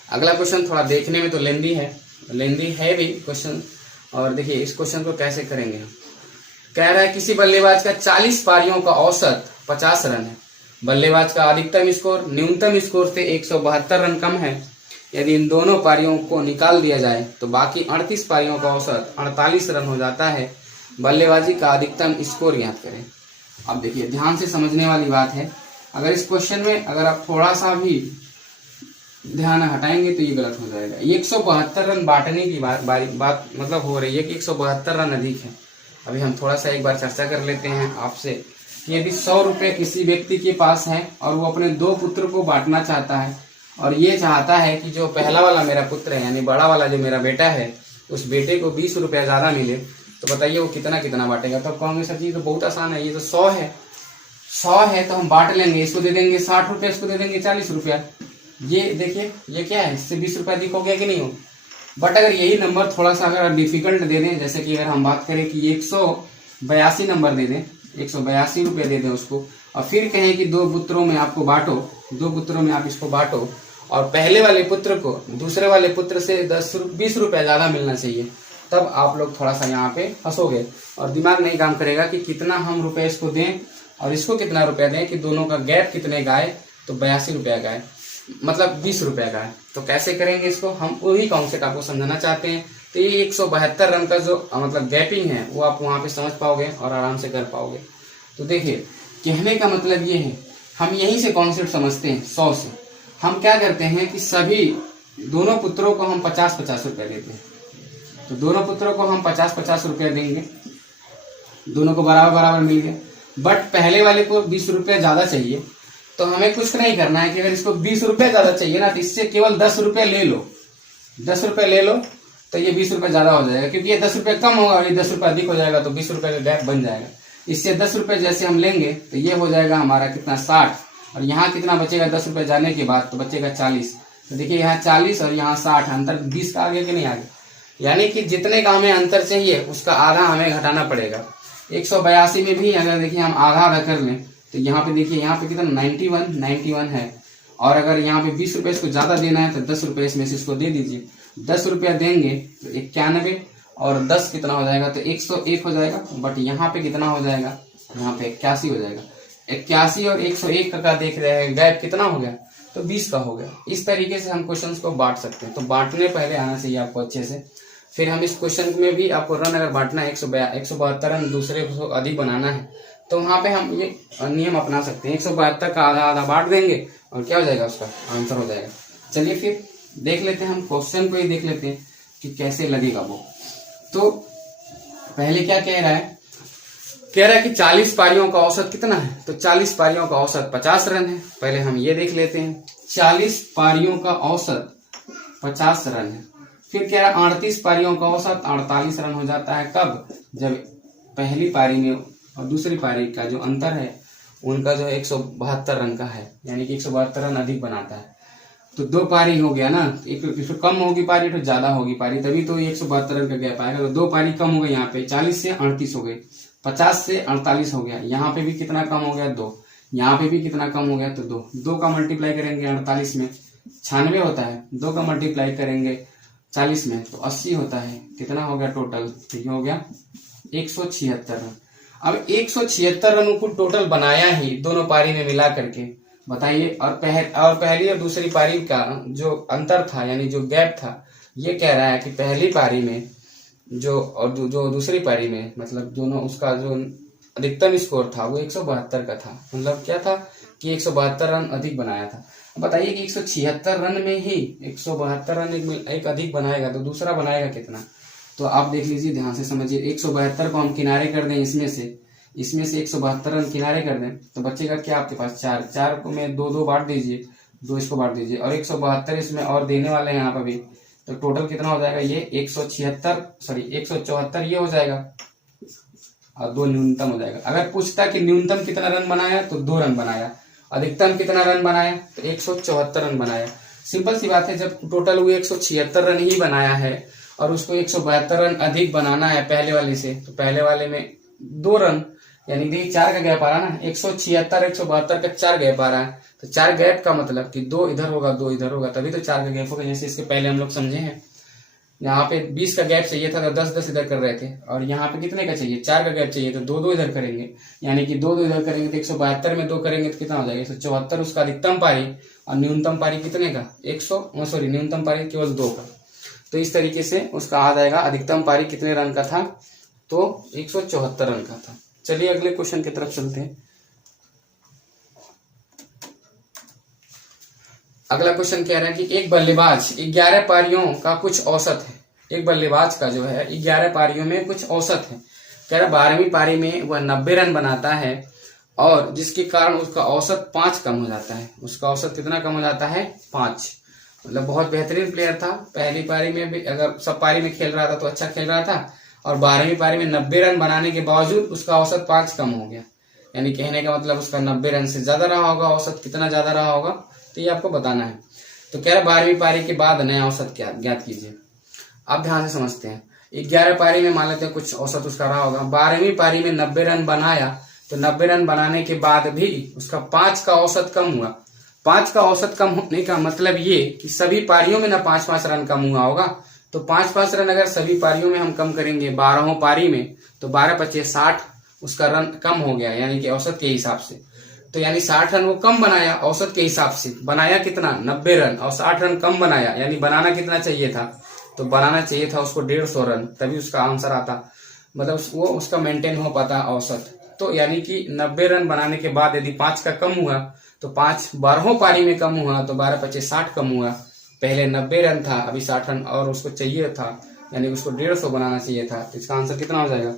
अगला क्वेश्चन थोड़ा देखने में तो लेंदी है भी क्वेश्चन। और देखिए इस क्वेश्चन को कैसे करेंगे हम। कह रहा है किसी बल्लेबाज का 40 पारियों का औसत 50 रन है। बल्लेबाज का अधिकतम स्कोर न्यूनतम स्कोर से 172 रन कम है। यदि इन दोनों पारियों को निकाल दिया जाए तो बाकी 38 पारियों का औसत 48 रन हो जाता है। बल्लेबाजी का अधिकतम स्कोर ज्ञात करें। अब देखिए ध्यान से समझने वाली बात है। अगर इस क्वेश्चन में अगर आप थोड़ा सा भी ध्यान हटाएंगे तो ये गलत हो जाएगा। 172 रन बांटने की बात मतलब हो रही है कि 172 रन अधिक है। अभी हम थोड़ा सा एक बार चर्चा कर लेते हैं आपसे कि यदि 100 रुपये किसी व्यक्ति के पास है और वो अपने 2 पुत्र को बांटना चाहता है और ये चाहता है कि जो पहला वाला मेरा पुत्र है यानी बड़ा वाला जो मेरा बेटा है उस बेटे को 20 रुपया ज़्यादा मिले, तो बताइए वो कितना कितना बांटेगा। तो कहोगे सर जी तो बहुत आसान है, ये तो 100 है तो हम बांट लेंगे, इसको दे देंगे 60 रुपये, इसको दे देंगे 40 रुपया। ये देखिए ये क्या है, इससे 20 रुपया अधिक हो गया कि नहीं हो। बट अगर यही नंबर थोड़ा सा अगर डिफिकल्ट दे दें, जैसे कि अगर हम बात करें कि 182 नंबर दे दें, 182 रुपये दे दें उसको और फिर कहें कि 2 पुत्रों में आपको बांटो, 2 पुत्रों में आप इसको बांटो और पहले वाले पुत्र को दूसरे वाले पुत्र से 20 रुपया ज़्यादा मिलना चाहिए, तब आप लोग थोड़ा सा यहाँ पे फंसोगे और दिमाग नहीं काम करेगा कि कितना हम रुपये इसको दें और इसको कितना रुपया दें, कि दोनों का गैप कितने का है। तो 82 रुपया का है, मतलब 20 रुपया का है। तो कैसे करेंगे इसको, हम वही कॉन्सेप्ट आपको समझाना चाहते हैं। तो ये 172 रन का जो मतलब गैपिंग है वो आप वहाँ पे समझ पाओगे और आराम से कर पाओगे। तो देखिए कहने का मतलब ये है, हम यहीं से कॉन्सेप्ट समझते हैं 100 से। हम क्या करते हैं कि सभी दोनों पुत्रों को हम 50-50 रुपये देते हैं। तो दोनों पुत्रों को हम 50-50 रुपये देंगे, दोनों को बराबर बराबर मिल गए। बट पहले वाले को 20 रुपये ज़्यादा चाहिए, तो हमें कुछ नहीं करना है कि अगर इसको 20 रुपये ज़्यादा चाहिए ना तो इससे केवल 10 रुपये ले लो, 10 रुपये ले लो तो ये 20 रुपये ज़्यादा हो जाएगा, क्योंकि ये 10 रुपये कम होगा और ये 10 रुपये अधिक हो जाएगा तो 20 रुपये का गैप बन जाएगा। इससे 10 रुपये जैसे हम लेंगे तो ये हो जाएगा हमारा कितना 60, और यहाँ कितना बचेगा 10 रुपये जाने के बाद, तो बचेगा 40। तो देखिए यहाँ 40 और यहाँ 60, अंतर 20 का आगे कि नहीं आगे, यानी कि जितने का हमें अंतर चाहिए उसका आधा हमें घटाना पड़ेगा। 182 में भी अगर देखिए हम आधा आधा कर लें तो यहाँ पे देखिए यहाँ पे कितना 91 है, और अगर यहाँ पे 20 रुपये इसको ज़्यादा देना है तो 10 रुपये इसमें से इसको दे दीजिए। 10 रुपया देंगे तो 91 और 10 कितना हो जाएगा, तो 101 हो जाएगा। बट यहाँ पे कितना हो जाएगा, यहाँ पे 81 हो जाएगा। 81 और 101 का देख रहे हैं गैप कितना हो गया, तो 20 का हो गया। इस तरीके से हम क्वेश्चंस को बांट सकते हैं। तो बांटने पहले आना चाहिए आपको अच्छे से। फिर हम इस क्वेश्चन में भी आपको रन अगर बांटना है 172 रन दूसरे को अधिक बनाना है तो वहाँ पे हम ये नियम अपना सकते हैं। 172 का आधा आधा बांट देंगे और क्या हो जाएगा, उसका आंसर हो जाएगा। चलिए फिर देख लेते हैं, हम क्वेश्चन को ही देख लेते हैं कि कैसे लगेगा वो। तो पहले क्या कह रहा है, कह रहा है कि 40 पारियों का औसत कितना है, तो 40 पारियों का औसत 50 रन है। पहले हम ये देख लेते हैं, 40 पारियों का औसत 50 रन है। फिर कह रहा है 38 पारियों का औसत 48 रन हो जाता है। कब, जब पहली पारी में और दूसरी पारी का जो अंतर है उनका जो 172 रन का है, यानी कि 172 रन अधिक बनाता है। तो 2 पारी हो गया ना, एक कम होगी पारी तो ज्यादा होगी पारी, तभी तो 172 रन का गैप आएगा। तो 2 पारी कम हो गई, यहाँ पे 40 से 38 हो गई, 50 से 48 हो गया। यहाँ पे भी कितना कम हो गया, 2। यहाँ पे भी कितना कम हो गया, तो 2 का मल्टीप्लाई करेंगे 48 में 96 होता है, 2 का मल्टीप्लाई करेंगे 40 में तो 80 होता है। कितना हो गया टोटल, तो ये हो गया 176 रन। अब 176 रनों को टोटल बनाया ही दोनों पारी में मिला करके, बताइए। और पहली और दूसरी पारी का जो अंतर था यानी जो गैप था, ये कह रहा है कि पहली पारी में जो दूसरी पारी में मतलब दोनों उसका जो अधिकतम स्कोर था वो 172 का था। मतलब क्या था कि 172 रन अधिक बनाया था। बताइए कि 176 रन में ही 172 रन एक अधिक बनाएगा तो दूसरा बनाएगा कितना। तो आप देख लीजिए, ध्यान से समझिए। 172 को हम किनारे कर दें, इसमें से 172 रन किनारे कर दें तो बचेगा क्या आपके पास, 4 को में 2 बांट दीजिए, 2 इसको बांट दीजिए और 172 इसमें और देने वाले हैं यहाँ पर भी। तो टोटल कितना हो जाएगा, ये 174 ये हो जाएगा और 2 न्यूनतम हो जाएगा। अगर पूछता कि न्यूनतम कितना रन बनाया तो 2 रन बनाया, अधिकतम कितना रन बनाया तो 174 रन बनाया। सिंपल सी बात है, जब टोटल वो 176 रन ही बनाया है और उसको 172 रन अधिक बनाना है पहले वाले से, तो पहले वाले में 2 रन, यानी देखिए 4 का गैप आ रहा है ना, 176 172 का 4 गैप आ रहा है, तो 4 गैप का मतलब कि 2 इधर होगा 2 इधर होगा, तभी तो 4 का गैप होगा। जैसे इसके पहले हम लोग समझे हैं, यहाँ पे 20 का गैप चाहिए था तो 10 इधर कर रहे थे, और यहाँ पे कितने का चाहिए, 4 का गैप चाहिए तो 2 इधर करेंगे, यानी कि 2 इधर करेंगे तो 172 में 2 करेंगे तो कितना हो जाएगा 174 उसका अधिकतम पारी, और न्यूनतम पारी कितने का न्यूनतम पारी केवल 2 का। तो इस तरीके से उसका आ जाएगा अधिकतम पारी कितने रन का था, तो 174 रन का था। चलिए अगले क्वेश्चन की तरफ चलते हैं। अगला क्वेश्चन कह रहा है कि एक बल्लेबाज 11 पारियों का कुछ औसत है। एक बल्लेबाज का जो है 11 पारियों में कुछ औसत है। कह रहा 12वीं पारी में वह 90 रन बनाता है और जिसके कारण उसका औसत 5 कम हो जाता है। उसका औसत कितना कम हो जाता है, 5। मतलब बहुत बेहतरीन प्लेयर था, पहली पारी में भी अगर सब पारी में खेल रहा था तो अच्छा खेल रहा था, और 12वीं पारी में 90 रन बनाने के बावजूद उसका औसत 5 कम हो गया। यानी कहने का मतलब उसका 90 रन से ज्यादा रहा होगा, औसत कितना ज्यादा रहा होगा तो ये आपको बताना है। तो कह रहा 12वीं पारी के बाद नया औसत ज्ञात कीजिए। आप ध्यान से समझते हैं, 11 पारी में मान लेते हैं कुछ औसत उसका रहा होगा, 12वीं पारी में 90 रन बनाया, तो 90 रन बनाने के बाद भी उसका 5 का औसत कम हुआ। 5 का औसत कम होने का मतलब ये कि सभी पारियों में ना 5-5 रन कम हुआ होगा। तो 5-5 रन अगर सभी पारियों में हम कम करेंगे 12 पारी में, तो 12-5 60 उसका रन कम हो गया, यानी कि औसत के हिसाब से। तो यानी 60 रन वो कम बनाया औसत के हिसाब से, बनाया कितना 90 रन, और 60 रन कम बनाया, यानी बनाना कितना चाहिए था, तो बनाना चाहिए था उसको 150 रन, तभी उसका आंसर आता, मतलब वो उसका मेंटेन हो पाता औसत। तो यानी कि 90 रन बनाने के बाद यदि 5 का कम हुआ तो 5 12 पारी में कम हुआ, तो 12-5 60 कम हुआ। पहले 90 रन था, अभी 60 रन और उसको चाहिए था, यानी उसको 150 बनाना चाहिए था। तो इसका आंसर कितना हो जाएगा,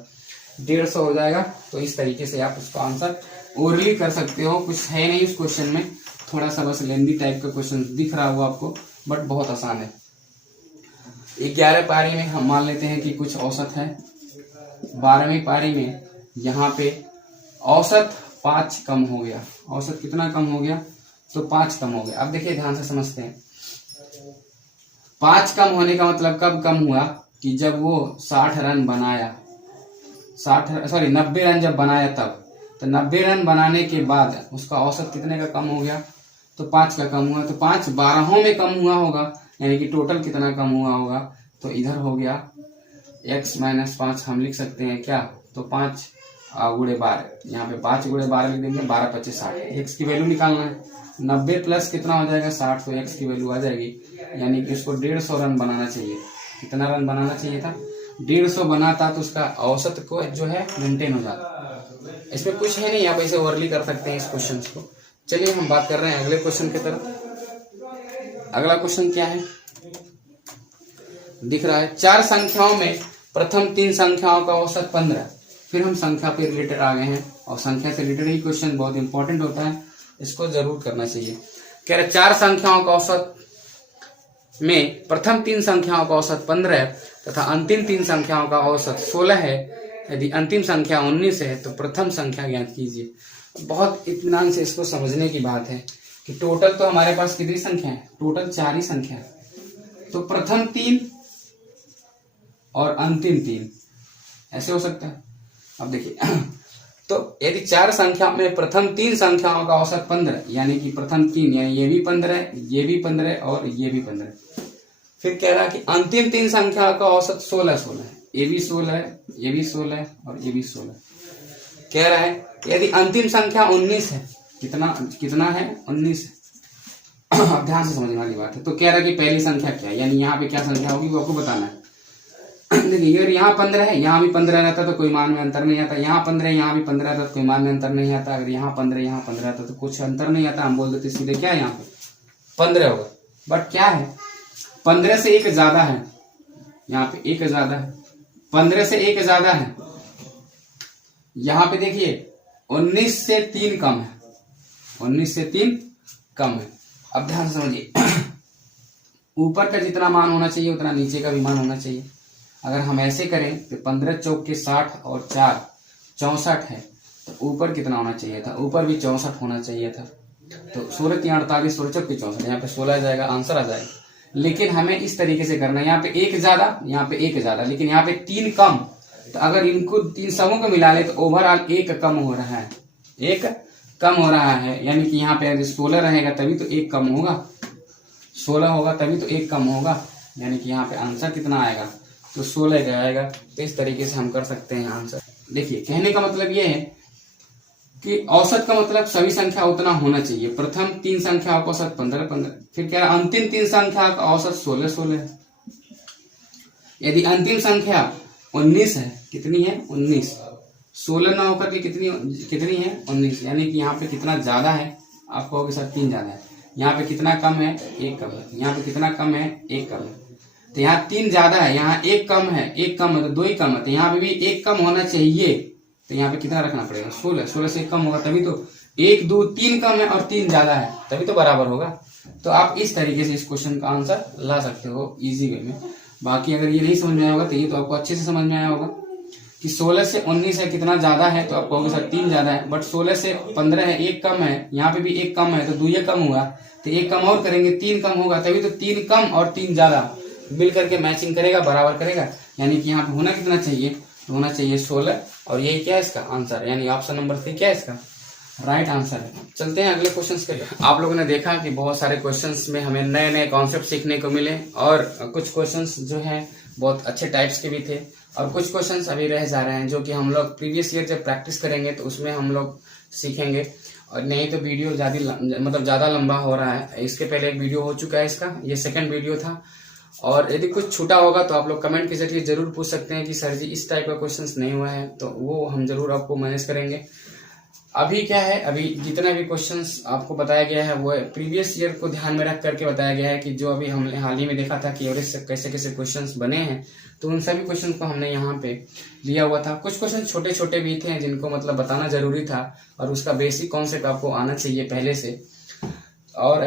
150 हो जाएगा। तो इस तरीके से आप उसका आंसर ओरली कर सकते हो। कुछ है नहीं उस क्वेश्चन में, थोड़ा सा बस लेंदी टाइप का क्वेश्चन दिख रहा होगा आपको, बट बहुत आसान है। 11 पारी में हम मान लेते हैं कि कुछ औसत है, 12वीं पारी में यहाँ पे औसत 5 कम हो गया। औसत कितना कम हो गया, तो 5 कम हो गया। अब देखिए ध्यान से समझते हैं, 5 कम होने का मतलब कब कम हुआ, कि जब वो 60 रन बनाया, 90 रन जब बनाया तब। तो 90 रन बनाने के बाद उसका औसत कितने का कम हो गया, तो 5 का कम हुआ। तो 5 12 में कम हुआ होगा, यानी कि टोटल कितना कम हुआ होगा, तो इधर हो गया x-5 हम लिख सकते हैं क्या, तो 5 गुणे 12, यहाँ पे 5 गुणे 12 लिख देंगे, 12-5 60। x की वैल्यू निकालना है, 90 प्लस कितना हो जाएगा 60, तो x की वैल्यू आ जाएगी, यानी कि उसको 150 रन बनाना चाहिए। कितना रन बनाना चाहिए था, 150 बनाता तो उसका औसत को जो है मेंटेन हो जाता। इसमें कुछ है नहीं, आप ऐसे ओवरली कर सकते हैं इस क्वेश्चन को। चलिए हम बात कर रहे हैं अगले क्वेश्चन की तरफ। अगला क्वेश्चन क्या है, दिख रहा है 4 संख्याओं में प्रथम 3 संख्याओं का औसत 15। फिर हम संख्या पे रिलेटेड आ गए हैं, और संख्या से रिलेटेड ही क्वेश्चन बहुत इंपॉर्टेंट होता है, इसको जरूर करना चाहिए। कह रहे 4 संख्याओं का औसत में प्रथम 3 संख्याओं का औसत 15 तथा अंतिम 3 संख्याओं का औसत 16 है। यदि अंतिम संख्या 19 है तो प्रथम संख्या ज्ञात कीजिए। बहुत इत्मीनान से इसको समझने की बात है कि टोटल तो हमारे पास कितनी संख्या है, टोटल 4 ही संख्या है। तो प्रथम 3 और अंतिम 3 ऐसे हो सकता है। अब देखिए तो यदि 4 संख्या में प्रथम 3 संख्याओं का औसत 15, यानी कि प्रथम 3, यानी ये भी 15, ये भी 15 और ये भी 15। फिर कह रहा है कि अंतिम 3 संख्या का औसत 16 है, ये भी 16 है, ये भी 16 है और ये भी 16। कह रहा है यदि अंतिम संख्या 19 है, कितना है 19 है। अब ध्यान से समझने वाली बात है। तो कह रहा है कि पहली संख्या क्या है, यानी यहाँ पे क्या संख्या होगी वो आपको बताना है। देखिए अगर यहाँ 15 है, यहाँ भी 15 रहता तो कोई मान में अंतर नहीं आता, यहाँ 15 यहाँ भी 15 रहता तो कोई मान में अंतर नहीं आता, अगर यहाँ 15 यहाँ 15 रहता तो कुछ अंतर नहीं आता, हम बोल देते सीधे क्या है यहाँ पे 15 होगा। बट क्या है 15 से 1 ज्यादा है, यहाँ पे 1 ज्यादा है, 15 से 1 ज्यादा है। यहाँ पे देखिए 19 से 3 कम है, 19 से 3 कम है। अब ध्यान समझिए ऊपर का जितना मान होना चाहिए उतना नीचे का भी मान होना चाहिए। अगर हम ऐसे करें तो 15 चौक के 60 और 4 64 है, तो ऊपर कितना होना चाहिए था, ऊपर भी 64 होना चाहिए था। तो 16 3 48, 16 चौके 64, यहाँ पे 16 आ जाएगा, आंसर आ जाएगा। लेकिन हमें इस तरीके से करना है, यहाँ पे एक ज्यादा, यहाँ पे एक ज्यादा, लेकिन यहाँ पे 3 कम। तो अगर इनको 3 सबों को मिला ले तो ओवरऑल 1 कम हो रहा है, 1 कम हो रहा है। यानी कि यहाँ पे 16 रहेगा तभी तो 1 कम होगा, 16 होगा तभी तो 1 कम होगा। यानी कि यहाँ पे आंसर कितना आएगा, तो 16 आएगा। तो इस तरीके से हम कर सकते हैं आंसर। देखिए कहने का मतलब ये है कि औसत का मतलब सभी संख्या उतना होना चाहिए। प्रथम 3 संख्याओं का औसत 15 15, फिर क्या अंतिम 3 संख्या का औसत 16 16 है। यदि अंतिम संख्या 19 है, कितनी है 19, 16 ना होकर के कितनी है 19, यानी कि यहाँ पे कितना ज्यादा है, आप कहोगे सर 3 ज्यादा है। यहाँ पे कितना कम है, 1 कम है। यहाँ पे कितना कम है, 1 कम है। तो यहाँ 3 ज्यादा है, यहाँ 1 कम है, 1 कम है तो 2 ही कम है। तो यहाँ पे भी 1 कम होना चाहिए। तो यहाँ पे कितना रखना पड़ेगा, 16, 16 से 1 कम होगा तभी तो 1 2 3 कम है और 3 ज्यादा है तभी तो बराबर होगा। तो आप इस तरीके से इस क्वेश्चन का आंसर ला सकते हो इजी वे में। बाकी अगर ये नहीं समझ में आया होगा तो ये तो आपको अच्छे से समझ में आया होगा कि 16 से 19 है, कितना ज्यादा है, तो आप कहोगे सर 3 ज्यादा है। बट 16 से 15 है, 1 कम है, यहाँ पे भी 1 कम है, तो 2 ये कम हुआ, तो 1 कम और करेंगे 3 कम होगा, तभी तो 3 कम और 3 ज्यादा मिल करके मैचिंग करेगा, बराबर करेगा। यानी कि यहाँ पे होना कितना चाहिए, होना चाहिए 16। और यही क्या है इसका आंसर, यानी ऑप्शन नंबर 3 क्या है इसका राइट आंसर है। चलते हैं अगले क्वेश्चंस के लिए। आप लोगों ने देखा कि बहुत सारे क्वेश्चंस में हमें नए नए कॉन्सेप्ट सीखने को मिले, और कुछ क्वेश्चंस जो हैं बहुत अच्छे टाइप्स के भी थे, और कुछ क्वेश्चंस अभी रह जा रहे हैं जो कि हम लोग प्रीवियस ईयर जब प्रैक्टिस करेंगे तो उसमें हम लोग सीखेंगे। और नहीं तो वीडियो ज्यादा लंबा हो रहा है। इसके पहले एक वीडियो हो चुका है इसका, ये सेकंड वीडियो था। और यदि कुछ छूटा होगा तो आप लोग कमेंट के जरिए जरूर पूछ सकते हैं कि सर जी इस टाइप का क्वेश्चंस नहीं हुआ है, तो वो हम जरूर आपको मैनेज करेंगे। अभी क्या है, अभी जितना भी क्वेश्चंस आपको बताया गया है वो प्रीवियस ईयर को ध्यान में रख करके बताया गया है कि जो अभी हमने हाल ही में देखा था कि एवरेज से कैसे कैसे क्वेश्चंस बने हैं, तो उन सभी क्वेश्चन को हमने यहाँ पे लिया हुआ था। कुछ क्वेश्चन छोटे छोटे भी थे जिनको मतलब बताना जरूरी था, और उसका बेसिक कॉन्सेप्ट आपको आना चाहिए पहले से। और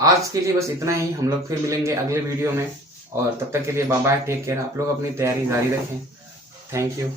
आज के लिए बस इतना ही, हम लोग फिर मिलेंगे अगले वीडियो में, और तब तक के लिए बाय बाय, टेक केयर। आप लोग अपनी तैयारी जारी रखें। Thank you.